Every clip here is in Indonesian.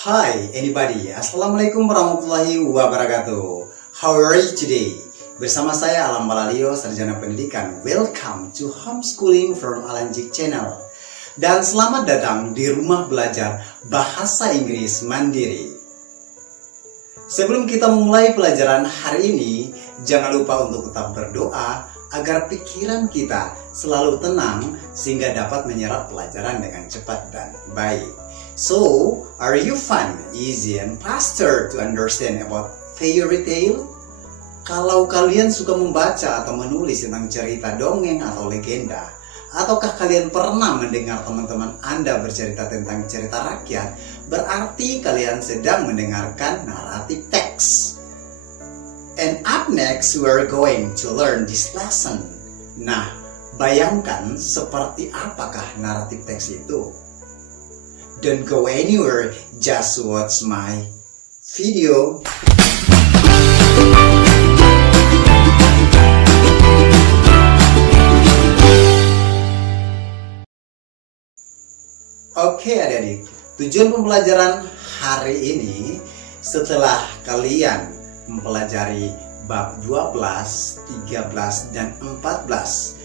Hi anybody, Assalamualaikum warahmatullahi wabarakatuh. How are you today? Bersama saya Alam Balalio, Sarjana Pendidikan. Welcome to Homeschooling from Alanjik Channel. Dan selamat datang di rumah belajar bahasa Inggris mandiri. Sebelum kita memulai pelajaran hari ini, jangan lupa untuk tetap berdoa agar pikiran kita selalu tenang sehingga dapat menyerap pelajaran dengan cepat dan baik. So, are you fun, easy, and faster to understand about fairy tale? Kalau kalian suka membaca atau menulis tentang cerita dongeng atau legenda, ataukah kalian pernah mendengar teman-teman Anda bercerita tentang cerita rakyat, berarti kalian sedang mendengarkan naratif teks. And up next, we're going to learn this lesson. Nah, bayangkan seperti apakah naratif teks itu? Don't go anywhere, just watch my video. Oke adik-adik, tujuan pembelajaran hari ini setelah kalian mempelajari bab 12, 13, dan 14,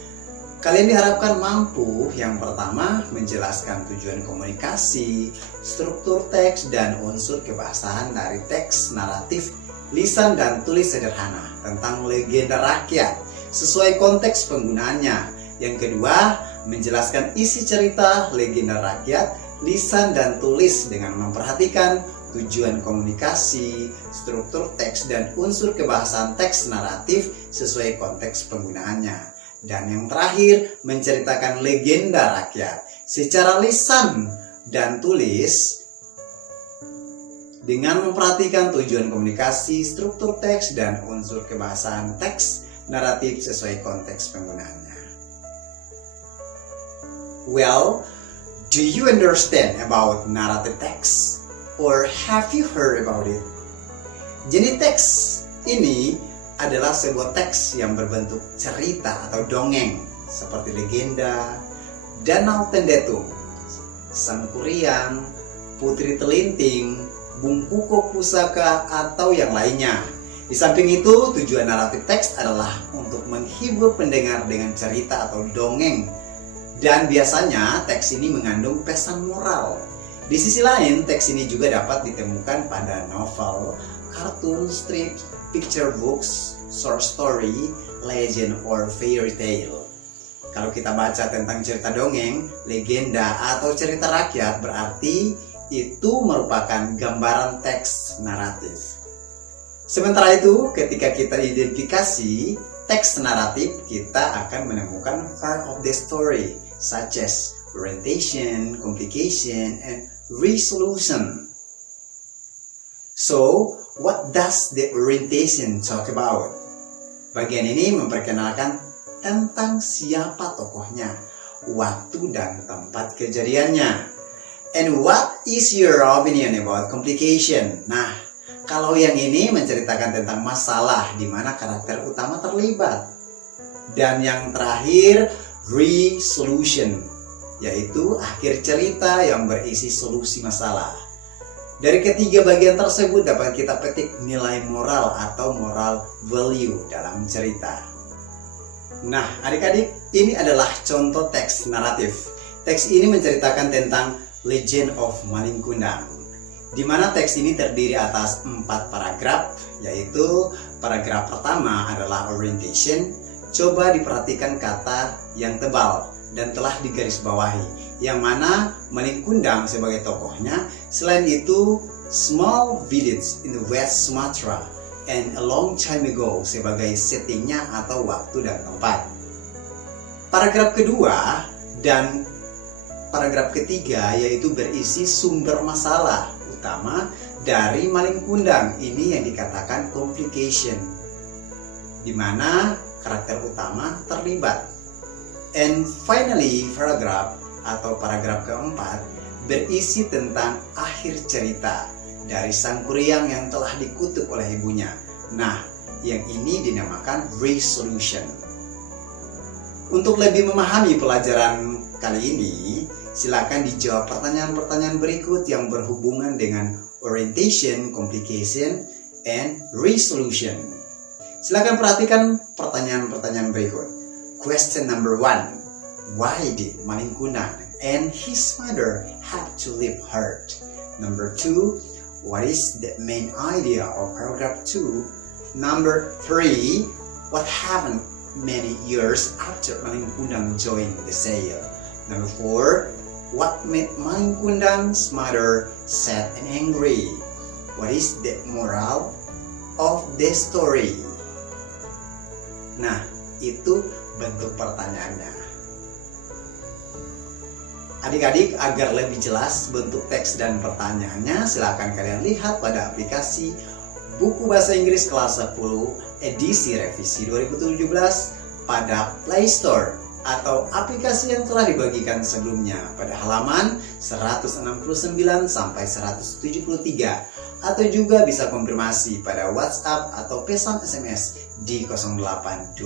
kalian diharapkan mampu yang pertama menjelaskan tujuan komunikasi, struktur teks, dan unsur kebahasaan dari teks naratif, lisan dan tulis sederhana tentang legenda rakyat sesuai konteks penggunaannya. Yang kedua, menjelaskan isi cerita legenda rakyat, lisan dan tulis dengan memperhatikan tujuan komunikasi, struktur teks, dan unsur kebahasaan teks naratif sesuai konteks penggunaannya. Dan yang terakhir, menceritakan legenda rakyat secara lisan dan tulis dengan memperhatikan tujuan komunikasi, struktur teks, dan unsur kebahasaan teks naratif sesuai konteks penggunaannya. Well, do you understand about narrative text? Or have you heard about it? Jenis teks ini adalah sebuah teks yang berbentuk cerita atau dongeng seperti legenda, Danau Tendetung, Sangkuriang, Putri Telinting, Bungkukok Pusaka, atau yang lainnya. Di samping itu, tujuan naratif teks adalah untuk menghibur pendengar dengan cerita atau dongeng. Dan biasanya teks ini mengandung pesan moral. Di sisi lain, teks ini juga dapat ditemukan pada novel, kartun, strip, picture books, short story, legend, or fairy tale. Kalau kita baca tentang cerita dongeng, legenda, atau cerita rakyat, berarti itu merupakan gambaran teks naratif. Sementara itu, ketika kita identifikasi teks naratif, kita akan menemukan part of the story, such as orientation, complication, and resolution. So, what does the orientation talk about? Bagian ini memperkenalkan tentang siapa tokohnya, waktu dan tempat kejadiannya. And what is your opinion about complication? Nah, kalau yang ini menceritakan tentang masalah di mana karakter utama terlibat. Dan yang terakhir, resolution, yaitu akhir cerita yang berisi solusi masalah. Dari ketiga bagian tersebut dapat kita petik nilai moral atau moral value dalam cerita. Nah, adik-adik, ini adalah contoh teks naratif. Teks ini menceritakan tentang Legend of Malin Kundang, di mana teks ini terdiri atas 4 paragraf, yaitu paragraf pertama adalah orientation. Coba diperhatikan kata yang tebal dan telah digarisbawahi, yang mana Malin Kundang sebagai tokohnya. Selain itu, small village in the West Sumatra and a long time ago sebagai settingnya atau waktu dan tempat. Paragraf kedua dan paragraf ketiga yaitu berisi sumber masalah utama dari Malin Kundang. Ini yang dikatakan complication, di mana karakter utama terlibat. And finally, paragraf atau paragraf keempat berisi tentang akhir cerita dari Sangkuriang yang telah dikutuk oleh ibunya. Nah, yang ini dinamakan resolution. Untuk lebih memahami pelajaran kali ini, Silakan dijawab pertanyaan-pertanyaan berikut yang berhubungan dengan orientation, complication, and resolution. Silakan perhatikan pertanyaan-pertanyaan berikut. Question number 1. Why did Malin Kundang and his mother have to leave Earth? Number 2. What is the main idea of paragraph 2? Number 3. What happened many years after Malin Kundang joined the sail? Number 4. What made Malin Kundang's mother sad and angry? What is the moral of the story? Nah, itu bentuk pertanyaannya. Adik-adik, agar lebih jelas bentuk teks dan pertanyaannya, silakan kalian lihat pada aplikasi Buku Bahasa Inggris kelas 10 edisi revisi 2017 pada Play Store atau aplikasi yang telah dibagikan sebelumnya pada halaman 169 sampai 173, atau juga bisa konfirmasi pada WhatsApp atau pesan SMS di 08229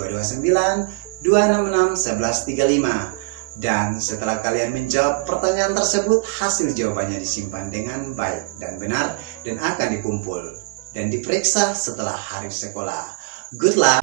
266 1135. Dan setelah kalian menjawab pertanyaan tersebut, hasil jawabannya disimpan dengan baik dan benar dan akan dikumpul dan diperiksa setelah hari sekolah. Good luck!